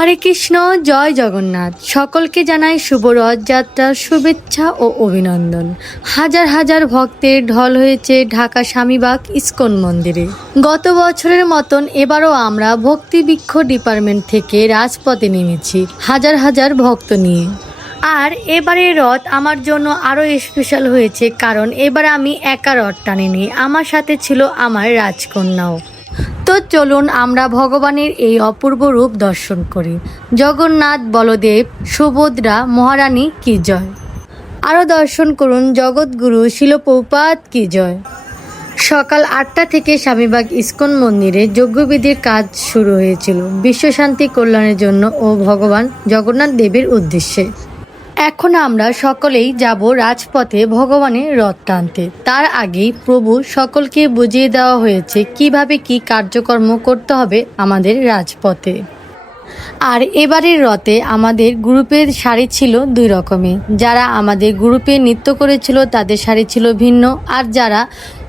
হরে কৃষ্ণ, জয় জগন্নাথ। সকলকে জানাই শুভ রথযাত্রার শুভেচ্ছা ও অভিনন্দন। হাজার হাজার ভক্তের ঢল হয়েছে ঢাকা স্বামীবাগ ইস্কন মন্দিরে। গত বছরের মতন এবারও আমরা ভক্তিবৃক্ষ ডিপার্টমেন্ট থেকে রাজপথে নেমেছি হাজার হাজার ভক্ত নিয়ে। আর এবারের রথ আমার জন্য আরও স্পেশাল হয়েছে, কারণ এবার আমি একা রথ টানিনি, আমার সাথে ছিল আমার রাজকন্যাও। তো চলুন আমরা ভগবানের এই অপূর্ব রূপ দর্শন করি। জগন্নাথ, বলদেব, সুভদ্রা, মহারানী কি জয়। আরও দর্শন করুন জগৎগুরু শিল প্রভুপাদ কি জয়। সকাল 8টা থেকে স্বামীবাগ ইস্কন মন্দিরে যজ্ঞবিধির কাজ শুরু হয়েছিল বিশ্বশান্তি কল্যাণের জন্য ও ভগবান জগন্নাথ দেবের উদ্দেশ্যে। এখন আমরা সকলেই যাব রাজপথে ভগবানের রথ টানতে। তার আগেই প্রভু সকলকে বুঝিয়ে দেওয়া হয়েছে কিভাবে কি কার্যকর্ম করতে হবে আমাদের রাজপথে। আর এবারের রথে আমাদের গ্রুপের শাড়ি ছিল 2 রকমের। যারা আমাদের গ্রুপে নৃত্য করেছিল তাদের শাড়ি ছিল ভিন্ন, আর যারা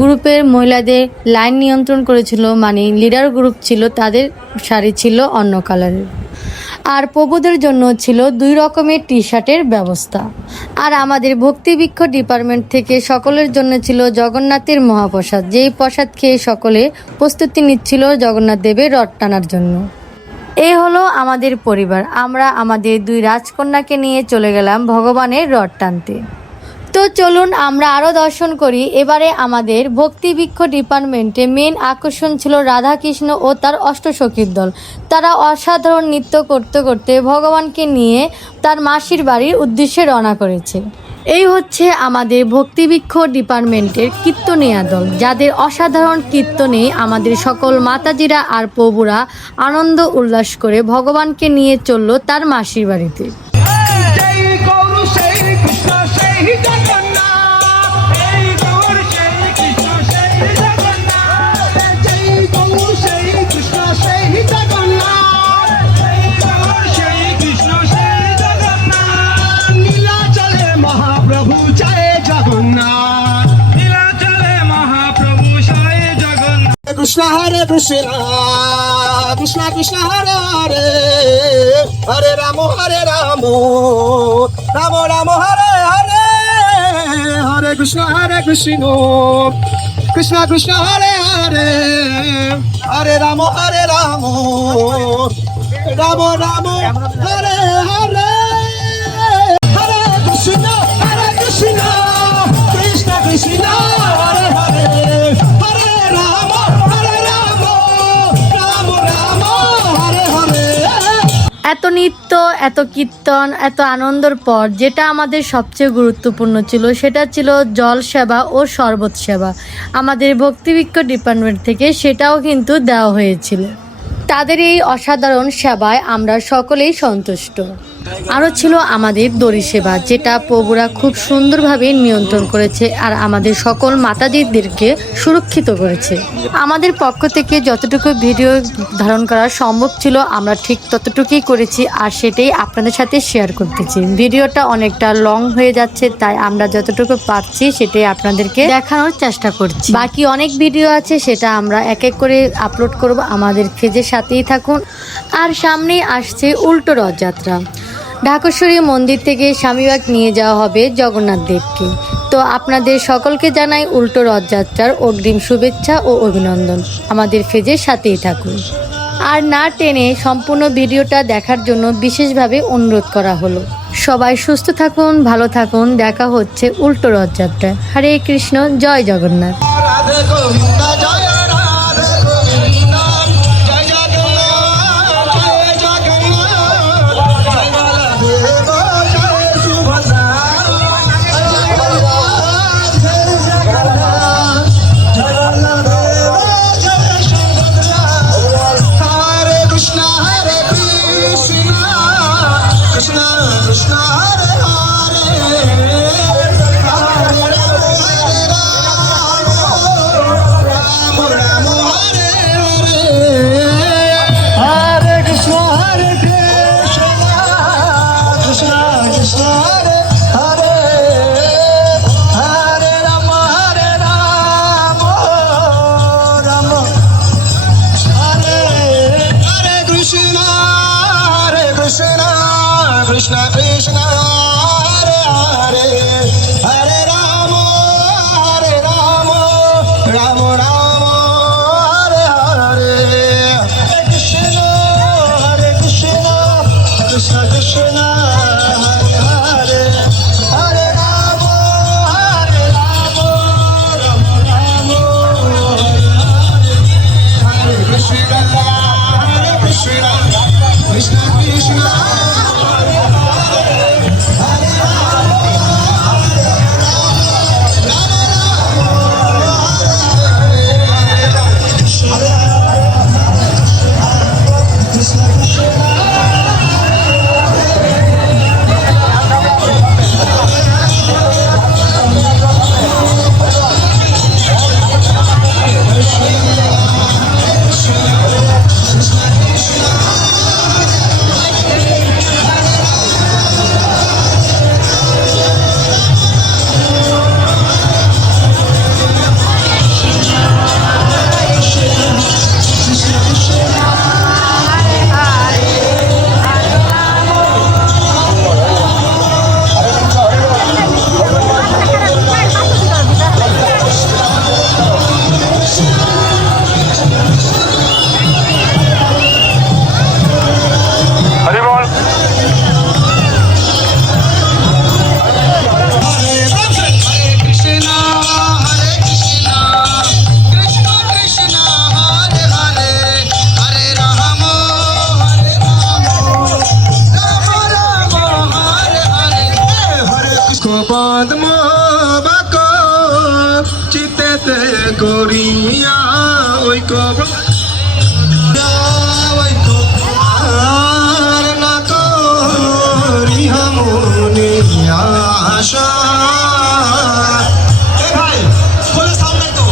গ্রুপের মহিলাদের লাইন নিয়ন্ত্রণ করেছিল, মানে লিডার গ্রুপ ছিল, তাদের শাড়ি ছিল অন্য কালারের। আর প্রভুদের জন্য ছিল 2 রকমের টি শার্টের ব্যবস্থা। আর আমাদের ভক্তিবৃক্ষ ডিপার্টমেন্ট থেকে সকলের জন্য ছিল জগন্নাথের মহাপ্রসাদ, যেই প্রসাদ খেয়ে সকলে প্রস্তুতি নিচ্ছিল জগন্নাথ দেবের রথ টানার জন্য। এই হলো আমাদের পরিবার। আমরা আমাদের 2 রাজকন্যাকে নিয়ে চলে গেলাম ভগবানের রথ টানতে। তো চলুন আমরা আরও দর্শন করি। এবারে আমাদের ভক্তিবৃক্ষ ডিপার্টমেন্টে মেন আকর্ষণ ছিল রাধাকৃষ্ণ ও তার অষ্টসখীর দল। তারা অসাধারণ নৃত্য করতে করতে ভগবানকে নিয়ে তার মাসির বাড়ির উদ্দেশ্যে রওনা করেছে। এই হচ্ছে আমাদের ভক্তিবৃক্ষ ডিপার্টমেন্টের কীর্তনিয়া দল, যাদের অসাধারণ কীর্তনে আমাদের সকল মাতাজিরা আর প্রভুরা আনন্দ উল্লাস করে ভগবানকে নিয়ে চলল তার মাসির বাড়িতে। Krishna Hare Krishna, Krishna Krishna Hare Hare, Hare Ramo Hare Ramo, Ramo Ramo Hare Hare, Hare Krishna Krishna, Krishna Hare Hare, Hare Ramo Hare Ramo, Ramo Ramo Hare Hare, Hare Krishna Krishna Krishna Hare Hare, এত নৃত্য, এত কীর্তন, এত আনন্দের পর যেটা আমাদের সবচেয়ে গুরুত্বপূর্ণ ছিল সেটা ছিল জল সেবা ও শরবত সেবা। আমাদের ভক্তিবৃক্ষ ডিপার্টমেন্ট থেকে সেটাও কিন্তু দেওয়া হয়েছিল। তাদের এই অসাধারণ সেবায় আমরা সকলেই সন্তুষ্ট। আরও ছিল আমাদের দড়ি সেবা, যেটা প্রভুরা খুব সুন্দরভাবে নিয়ন্ত্রণ করেছে আর আমাদের সকল মাতাজিদেরকে সুরক্ষিত করেছে। আমাদের পক্ষ থেকে যতটুকু ভিডিও ধারণ করা সম্ভব ছিল আমরা ঠিক ততটুকুই করেছি, আর সেটাই আপনাদের সাথে শেয়ার করতেছি। ভিডিওটা অনেকটা লং হয়ে যাচ্ছে, তাই আমরা যতটুকু পারছি সেটাই আপনাদেরকে দেখানোর চেষ্টা করছি। বাকি অনেক ভিডিও আছে, সেটা আমরা এক এক করে আপলোড করব। আমাদের পেজের সাথেই থাকুন। আর সামনেই আসছে উল্টো রথযাত্রা। ঢাকেশ্বরী মন্দির থেকে স্বামীবাগ নিয়ে যাওয়া হবে জগন্নাথ দেবকে। তো আপনাদের সকলকে জানাই উল্টো রথযাত্রার অগ্রিম শুভেচ্ছা ও অভিনন্দন। আমাদের পেজের সাথেই থাকুন। আর না টেনে সম্পূর্ণ ভিডিওটা দেখার জন্য বিশেষভাবে অনুরোধ করা হলো। সবাই সুস্থ থাকুন, ভালো থাকুন। দেখা হচ্ছে উল্টো রথযাত্রায়। হরে কৃষ্ণ, জয় জগন্নাথ। কৃষ্ণ কৃষ্ণ হরে হরে হরে রাম রাম রাম হরে হরে হরে কৃষ্ণ কৃষ্ণ কৃষ্ণ হরে হরে হরে রাম রাম রাম হরে কৃষ্ণ কৃষ্ণ কৃষ্ণ কৃষ্ণ পদ্ম বাক চিতেতে করিয়া ঐক্য আর না করি মনে আশা ভাই ফুল সামনে তো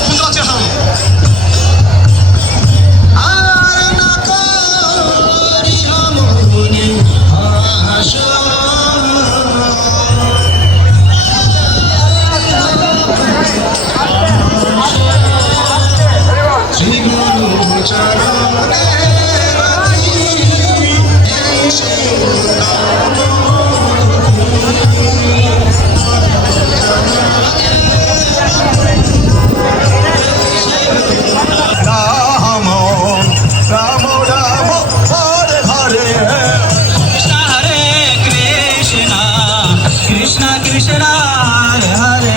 ফুল আছে হাম আর না করি মনে আশা শ্রী গুরু চরণে রাম রাম রাম হরে হরে কৃষ্ণ হরে কৃষ্ণ কৃষ্ণ কৃষ্ণ হরে হরে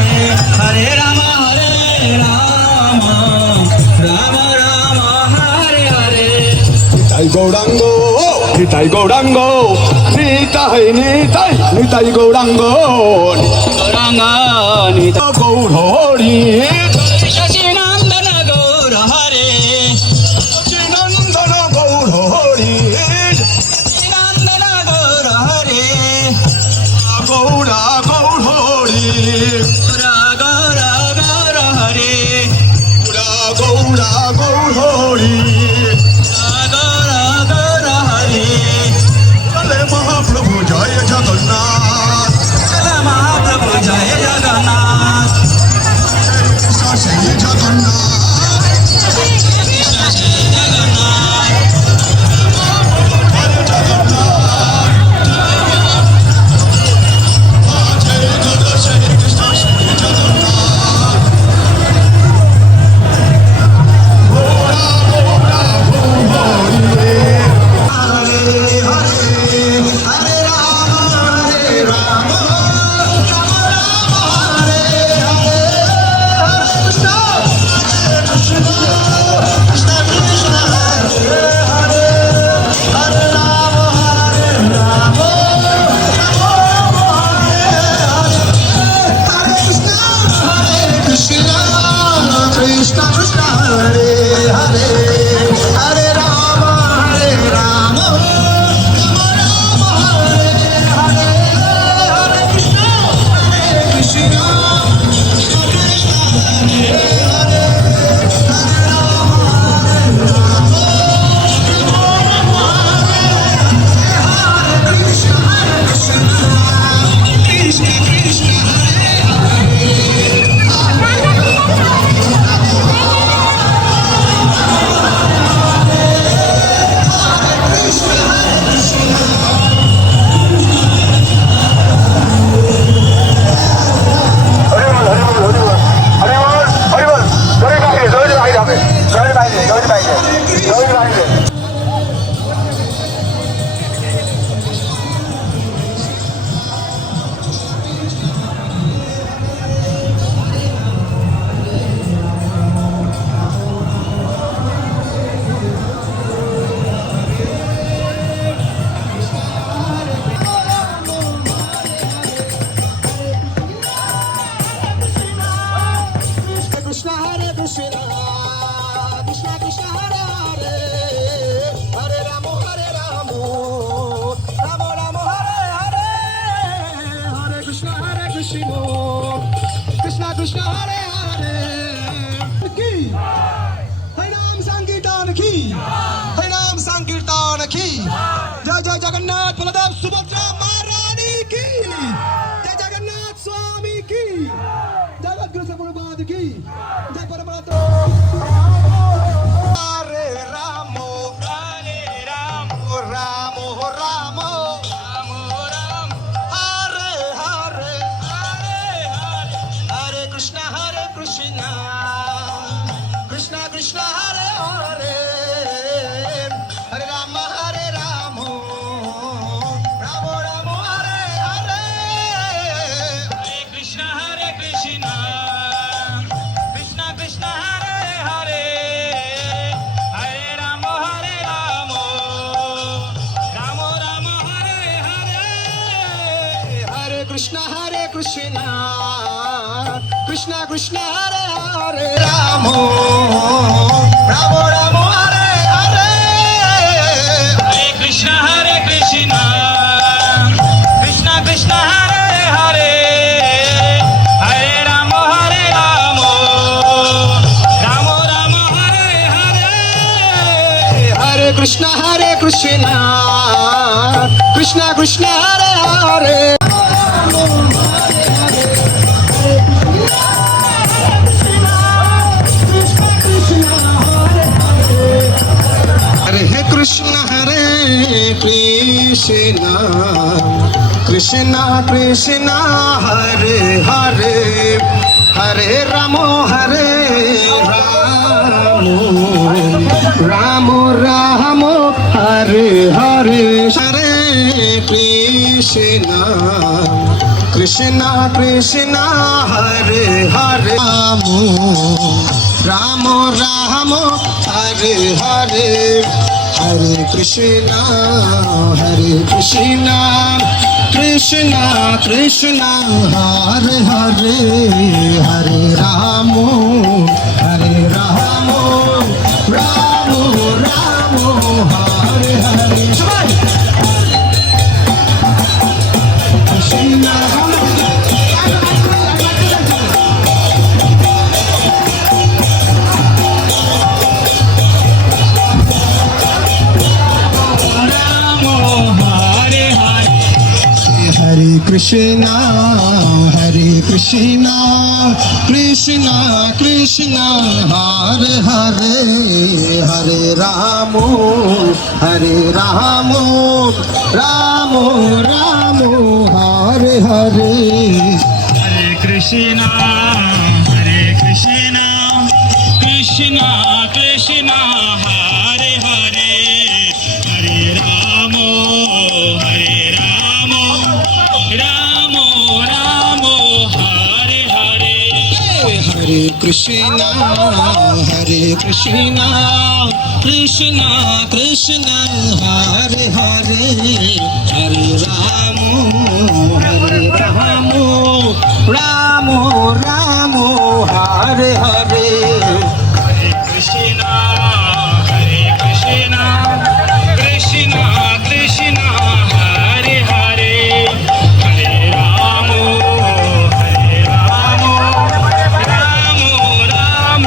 হরে রাম রাম রাম হরে হরে নিতাই গৌরাঙ্গ নিতাই গৌরাঙ্গ নিতাই নিতাই নিতাই গৌরাঙ্গ গৌরাঙ্গ নিত গৌর হরি শশীনন্দন গৌর হরে নন্দন গৌর হরি নন্দন গৌর হরে গৌরা গৌর হরি গৌর গৌর হরে গৌরা গৌর হরি গৌর গৌর হরে চলে মহাপ্রভু জয় জগন্নাথ চল মহাপ্রভু জয় জগন্নাথ শ্রী জগন্নাথ কৃষ্ণ শ্রী জগন্নাথ জয় গুরু শ্রী কৃষ্ণ শ্রী जगन्नाथ बलदेव सुभद्रा महारानी की जय जगन्नाथ स्वामी की जय गुरु प्रभुपाद की जय परमात्मा हरे रामो हरे राम रामो रामो राम हरे हरे हरे हरे हरे कृष्णा कृष्णा कृष्णा हरे हरे हरे राम राम राम हरे हरे हरे कृष्ण कृष्ण कृष्ण हरे हरे हरे राम राम राम हरे हरे हरे कृष्णा कृष्णा कृष्णा हरे हरे राम राम हरे हरे हरे कृष्ण कृष्ण कृष्ण हरे हरे हरे राम राम हरे हरे हरे कृष्णा कृष्णा हरे हरे हरे कृष्णा कृष्णा कृष्णा हरे हरे हरे राम राम राम हरे हरे हरे कृष्णा कृष्णा हरे हरे राम राम हरे हरे हरे कृष्णा कृष्णा कृष्णा हरे हरे हरे राम राम हरे हरे कृष्णा हरे कृष्णा कृष्णा हरे हरे हरे राम राम हरे हरे हरे कृष्ण कृष्ण कृष्ण हरे हरे हरे राम राम हरे हरे हरे कृष्णा कृष्णा हरे हरे हरे राम राम हरे हरे हरे कृष्ण कृष्ण हरे हरे हरे राम राम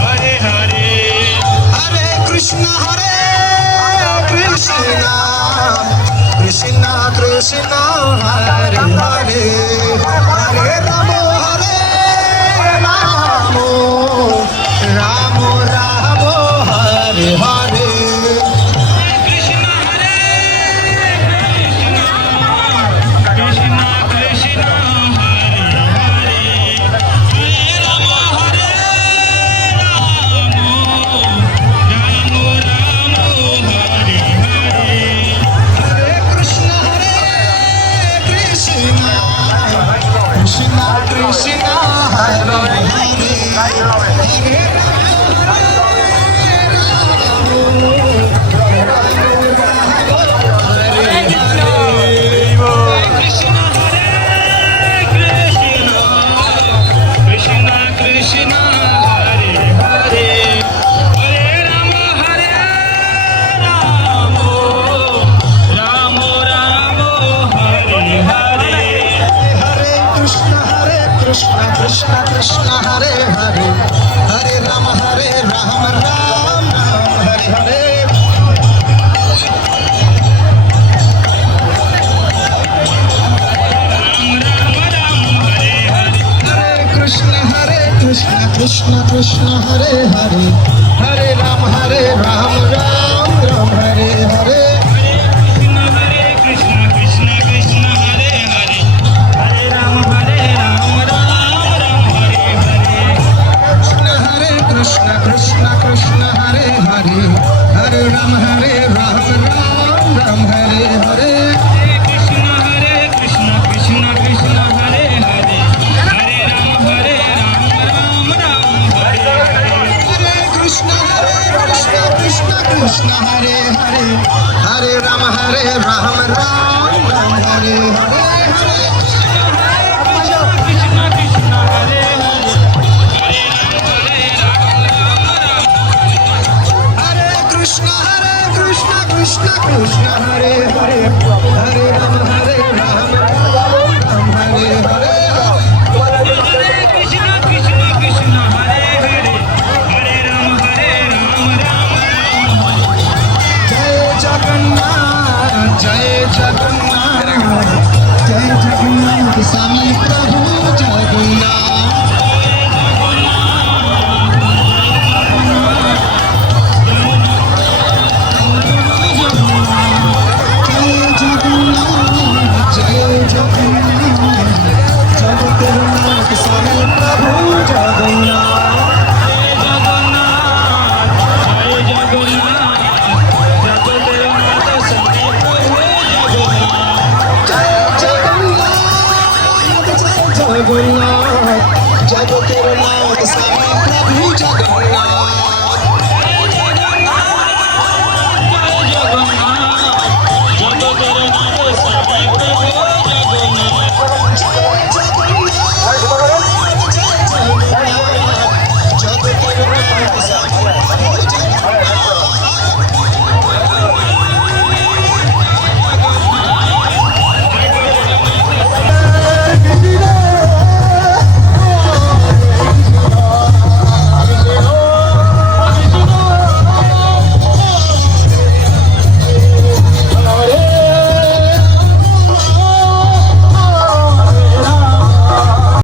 हरे हरे हरे कृष्णा कृष्णा हरे हरे हरे राम राम हरे हरे कृष्ण कृष्ण हरे हरे हरे राम राम हरे हरे हरे Krishna Hare Ram, Ram Ram, Hare Hare. Krishna Krishna Hare Hare Krishna, Krishna Krishna, Hare Hare, Hare Ram, Ram Ram, Hare Hare. Hare Krishna Krishna Krishna Hare Hare Hare Ram Jai Jagannath, Jai Jagannath, Jai Jagannath, Swami